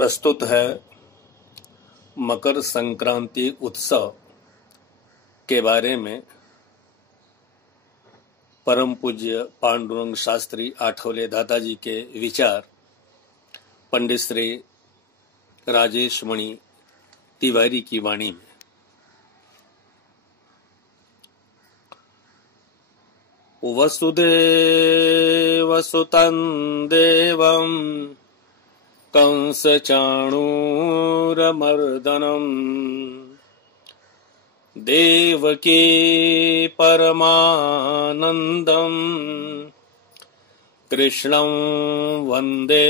प्रस्तुत है मकर संक्रांति उत्सव के बारे में परम पूज्य पांडुरंग शास्त्री आठवले दादाजी के विचार पंडित श्री राजेश मणि तिवारी की वाणी में। वसुदेवसुतं देवं कंसचाणूरमर्दनं देवकी परमानन्दं कृष्णं वन्दे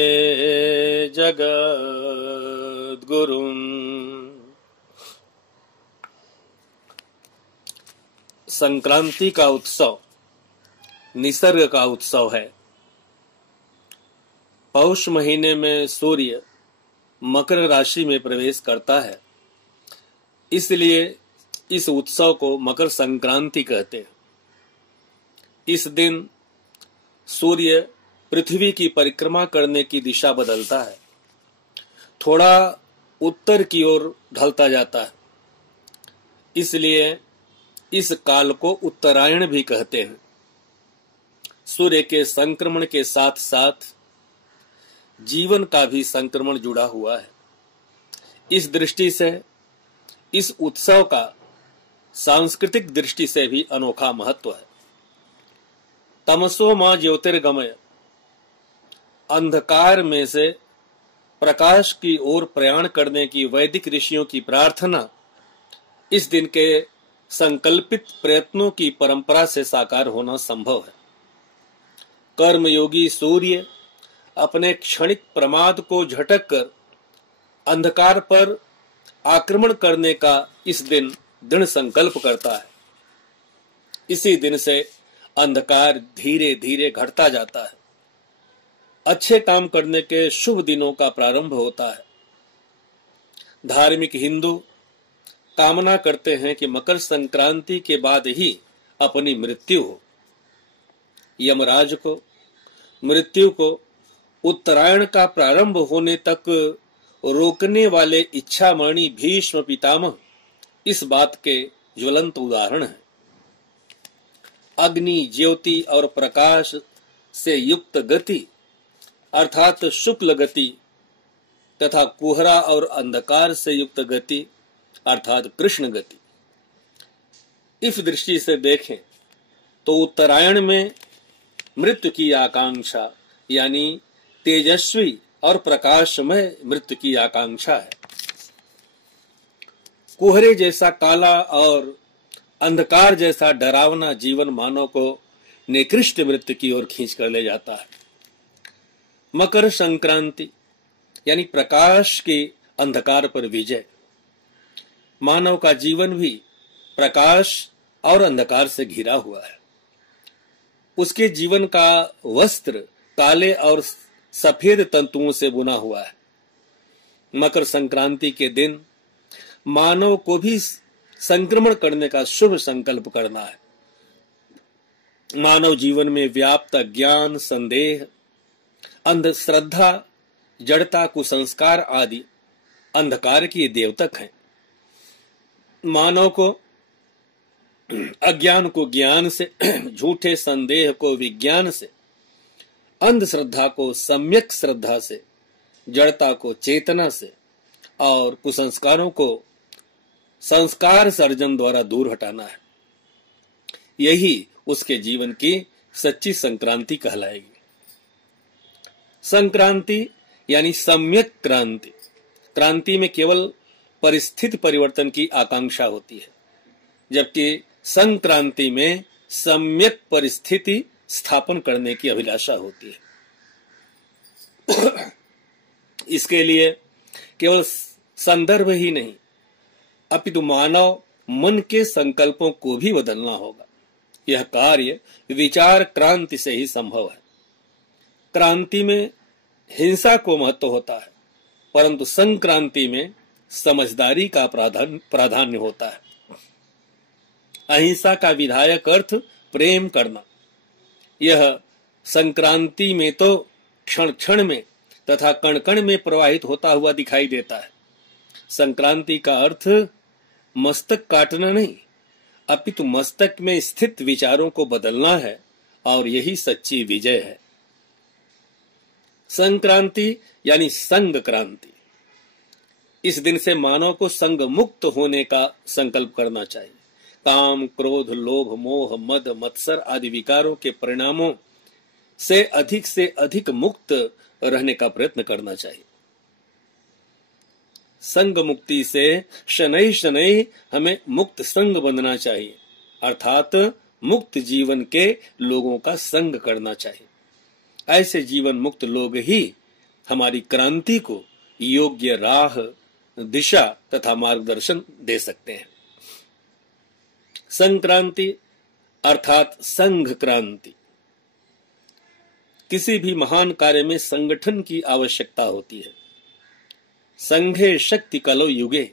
जगद्गुरुं। संक्रांति का उत्सव निसर्ग का उत्सव है। पौष महीने में सूर्य मकर राशि में प्रवेश करता है, इसलिए इस उत्सव को मकर संक्रांति कहते हैं। इस दिन सूर्य पृथ्वी की परिक्रमा करने की दिशा बदलता है, थोड़ा उत्तर की ओर ढलता जाता है, इसलिए इस काल को उत्तरायण भी कहते हैं। सूर्य के संक्रमण के साथ साथ जीवन का भी संक्रमण जुड़ा हुआ है। इस दृष्टि से इस उत्सव का सांस्कृतिक दृष्टि से भी अनोखा महत्व है। तमसो मां ज्योतिर्गमय, अंधकार में से प्रकाश की ओर प्रयाण करने की वैदिक ऋषियों की प्रार्थना इस दिन के संकल्पित प्रयत्नों की परंपरा से साकार होना संभव है। कर्मयोगी सूर्य अपने क्षणिक प्रमाद को झटक कर अंधकार पर आक्रमण करने का इस दिन दृढ़ संकल्प करता है। इसी दिन से अंधकार धीरे धीरे घटता जाता है। अच्छे काम करने के शुभ दिनों का प्रारंभ होता है। धार्मिक हिंदू कामना करते हैं कि मकर संक्रांति के बाद ही अपनी मृत्यु हो। यमराज को मृत्यु को उत्तरायण का प्रारंभ होने तक रोकने वाले इच्छामणि भीष्म पितामह इस बात के ज्वलंत उदाहरण हैं। अग्नि, ज्योति और प्रकाश से युक्त गति अर्थात शुक्ल गति तथा कुहरा और अंधकार से युक्त गति अर्थात कृष्ण गति। इस दृष्टि से देखें तो उत्तरायण में मृत्यु की आकांक्षा यानी तेजस्वी और प्रकाशमय मृत्यु की आकांक्षा है। कोहरे जैसा काला और अंधकार जैसा डरावना जीवन मानव को निकृष्ट मृत्यु की ओर खींच कर ले जाता है। मकर संक्रांति यानी प्रकाश के अंधकार पर विजय। मानव का जीवन भी प्रकाश और अंधकार से घिरा हुआ है। उसके जीवन का वस्त्र काले और सफेद तंतुओं से बुना हुआ है। मकर संक्रांति के दिन मानव को भी संक्रमण करने का शुभ संकल्प करना है। मानव जीवन में व्याप्त ज्ञान, संदेह, अंधश्रद्धा, जड़ता, कुसंस्कार आदि अंधकार के द्योतक हैं। मानव को अज्ञान को ज्ञान से, झूठे संदेह को विज्ञान से, अंधश्रद्धा को सम्यक श्रद्धा से, जड़ता को चेतना से और कुसंस्कारों को संस्कार सर्जन द्वारा दूर हटाना है। यही उसके जीवन की सच्ची संक्रांति कहलाएगी। संक्रांति यानी सम्यक क्रांति। क्रांति में केवल परिस्थिति परिवर्तन की आकांक्षा होती है, जबकि संक्रांति में सम्यक परिस्थिति स्थापन करने की अभिलाषा होती है। इसके लिए केवल संदर्भ ही नहीं अपितु मानव मन के संकल्पों को भी बदलना होगा। यह कार्य विचार क्रांति से ही संभव है। क्रांति में हिंसा को महत्व होता है, परंतु संक्रांति में समझदारी का प्राधान्य होता है। अहिंसा का विधायक अर्थ प्रेम करना। यह संक्रांति में तो क्षण क्षण में तथा कण कण में प्रवाहित होता हुआ दिखाई देता है। संक्रांति का अर्थ मस्तक काटना नहीं, अपितु मस्तक में स्थित विचारों को बदलना है, और यही सच्ची विजय है। संक्रांति यानी संग क्रांति। इस दिन से मानव को संग मुक्त होने का संकल्प करना चाहिए। काम, क्रोध, लोभ, मोह, मद, मत्सर आदि विकारों के परिणामों से अधिक मुक्त रहने का प्रयत्न करना चाहिए। संग मुक्ति से शनै शनै हमें मुक्त संग बनना चाहिए, अर्थात मुक्त जीवन के लोगों का संग करना चाहिए। ऐसे जीवन मुक्त लोग ही हमारी क्रांति को योग्य राह, दिशा तथा मार्गदर्शन दे सकते हैं। संक्रांति अर्थात संघ क्रांति। किसी भी महान कार्य में संगठन की आवश्यकता होती है। संघे शक्ति कलो युगे।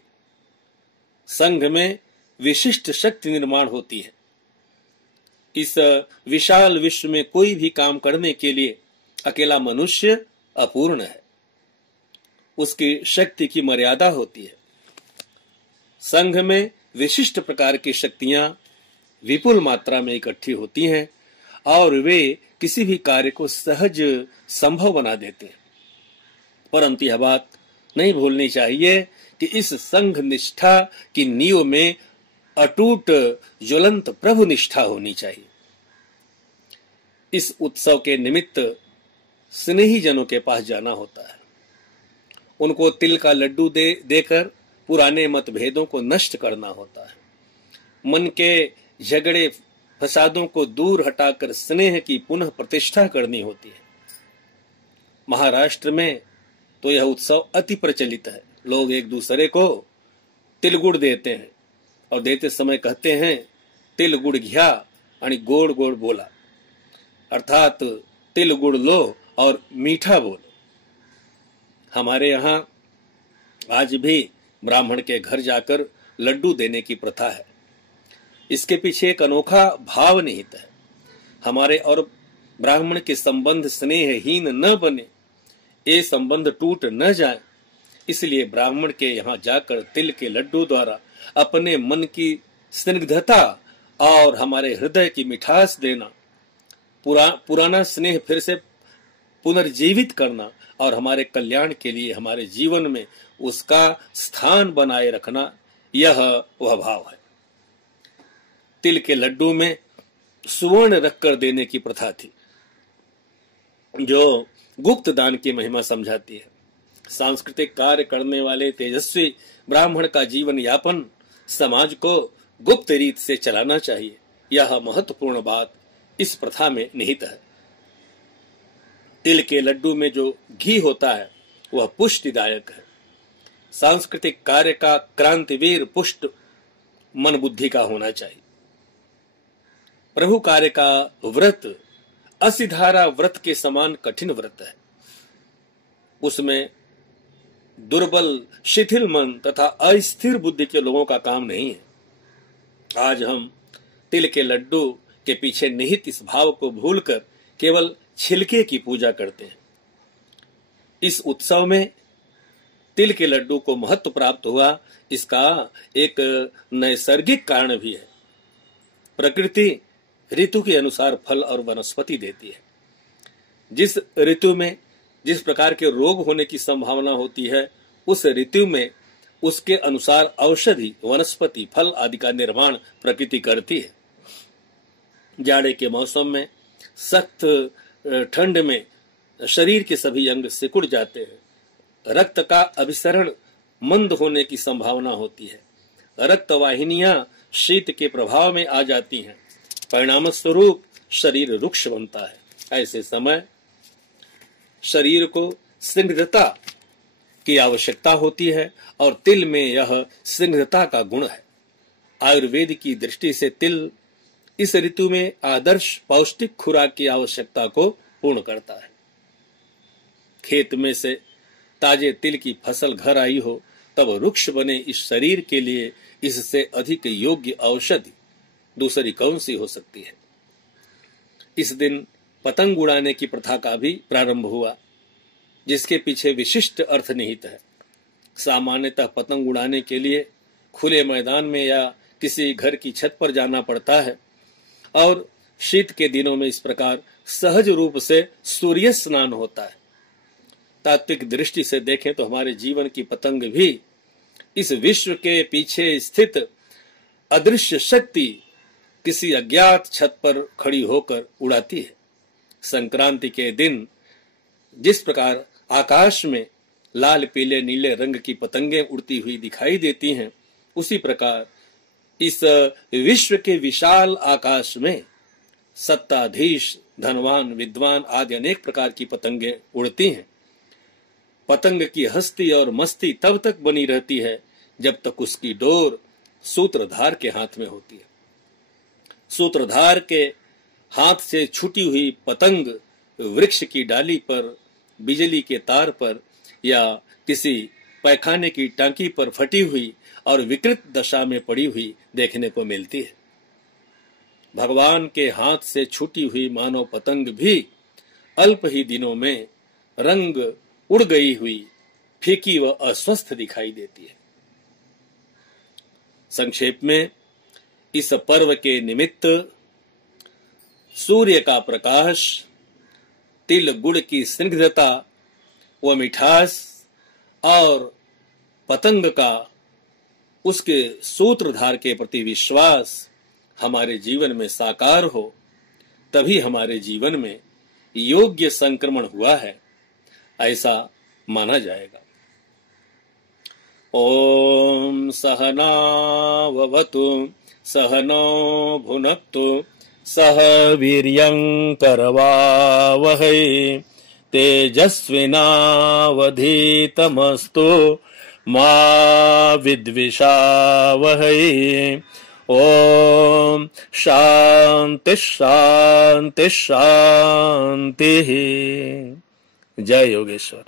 संघ में विशिष्ट शक्ति निर्माण होती है। इस विशाल विश्व में कोई भी काम करने के लिए अकेला मनुष्य अपूर्ण है, उसकी शक्ति की मर्यादा होती है। संघ में विशिष्ट प्रकार की शक्तियां विपुल मात्रा में इकट्ठी होती हैं और वे किसी भी कार्य को सहज संभव बना देते हैं। परंतु यह बात नहीं भूलनी चाहिए कि इस संघ निष्ठा की नींव में अटूट ज्वलंत प्रभु निष्ठा होनी चाहिए। इस उत्सव के निमित्त स्नेही जनों के पास जाना होता है। उनको तिल का लड्डू देकर पुराने मतभेदों को नष्ट करना होता है। मन के झगड़े फसादों को दूर हटाकर स्नेह की पुनः प्रतिष्ठा करनी होती है। महाराष्ट्र में तो यह उत्सव अति प्रचलित है। लोग एक दूसरे को तिल गुड़ देते हैं और देते समय कहते हैं तिल गुड़ घ्या आणि गोड गोड बोला, अर्थात तिल गुड़ लो और मीठा बोलो। हमारे यहाँ आज भी ब्राह्मण के घर जाकर लड्डू देने की प्रथा है। इसके पीछे एक अनोखा भाव निहित है। हमारे और ब्राह्मण के संबंध स्नेहहीन न बने, ये संबंध टूट न जाए, इसलिए ब्राह्मण के यहाँ जाकर तिल के लड्डू द्वारा अपने मन की स्निग्धता और हमारे हृदय की मिठास देना, पुराना स्नेह फिर से पुनर्जीवित करना और हमारे कल्याण के लिए हमारे जीवन में उसका स्थान बनाए रखना, यह वह भाव है। तिल के लड्डू में सुवर्ण रखकर देने की प्रथा थी, जो गुप्त दान की महिमा समझाती है। सांस्कृतिक कार्य करने वाले तेजस्वी ब्राह्मण का जीवन यापन समाज को गुप्त रीत से चलाना चाहिए। यह महत्वपूर्ण बात इस प्रथा में निहित है। तिल के लड्डू में जो घी होता है वह पुष्टिदायक है। सांस्कृतिक कार्य का क्रांतिवीर पुष्ट मन बुद्धि का होना चाहिए। प्रभु कार्य का व्रत असिधारा व्रत के समान कठिन व्रत है। उसमें दुर्बल, शिथिल मन तथा अस्थिर बुद्धि के लोगों का काम नहीं है। आज हम तिल के लड्डू के पीछे निहित इस भाव को भूलकर केवल छिलके की पूजा करते हैं। इस उत्सव में तिल के लड्डू को महत्व प्राप्त हुआ, इसका एक नैसर्गिक कारण भी है। प्रकृति ऋतु के अनुसार फल और वनस्पति देती है। जिस ऋतु में जिस प्रकार के रोग होने की संभावना होती है, उस ऋतु में उसके अनुसार औषधि, वनस्पति, फल आदि का निर्माण प्रकृति करती है। जाड़े के मौसम में सख्त ठंड में शरीर के सभी अंग सिकुड़ जाते हैं। रक्त का अभिसरण मंद होने की संभावना होती है। रक्त वाहिनियां शीत के प्रभाव में आ जाती हैं। परिणाम स्वरूप शरीर रुक्ष बनता है। ऐसे समय शरीर को स्निग्धता की आवश्यकता होती है और तिल में यह स्निग्धता का गुण है। आयुर्वेद की दृष्टि से तिल इस ऋतु में आदर्श पौष्टिक खुराक की आवश्यकता को पूर्ण करता है। खेत में से ताजे तिल की फसल घर आई हो, तब वृक्ष बने इस शरीर के लिए इससे अधिक योग्य औषधि दूसरी कौन सी हो सकती है। इस दिन पतंग उड़ाने की प्रथा का भी प्रारंभ हुआ। जिसके पीछे विशिष्ट अर्थ निहित है। सामान्यतः पतंग उड़ाने के लिए खुले मैदान में या किसी घर की छत पर जाना पड़ता है और शीत के दिनों में इस प्रकार सहज रूप से सूर्य स्नान होता है। तात्विक दृष्टि से देखें तो हमारे जीवन की पतंग भी इस विश्व के पीछे स्थित अदृश्य शक्ति किसी अज्ञात छत पर खड़ी होकर उड़ाती है। संक्रांति के दिन जिस प्रकार आकाश में लाल पीले नीले रंग की पतंगें उड़ती हुई दिखाई देती हैं, उसी प्रकार इस विश्व के विशाल आकाश में सत्ताधीश, धनवान, विद्वान आदि अनेक प्रकार की पतंगें उड़ती हैं। पतंग की हस्ती और मस्ती तब तक बनी रहती है जब तक उसकी डोर सूत्रधार के हाथ में होती है। सूत्रधार के हाथ से छूटी हुई पतंग वृक्ष की डाली पर, बिजली के तार पर या किसी पैखाने की टांकी पर फटी हुई और विकृत दशा में पड़ी हुई देखने को मिलती है। भगवान के हाथ से छूटी हुई मानव पतंग भी अल्प ही दिनों में रंग उड़ गई हुई, फीकी व अस्वस्थ दिखाई देती है। संक्षेप में, इस पर्व के निमित्त सूर्य का प्रकाश, तिल गुड़ की स्निग्धता व मिठास और पतंग का उसके सूत्रधार के प्रति विश्वास हमारे जीवन में साकार हो, तभी हमारे जीवन में योग्य संक्रमण हुआ है, ऐसा माना जाएगा। ओम सहनाववतु सहनो भुनक्तु सह वीर्यं करवावहै तेजस्विनावधीतमस्तु मा विद्विषावहै। ओम शांति शांति शांति। जय योगेश्वर।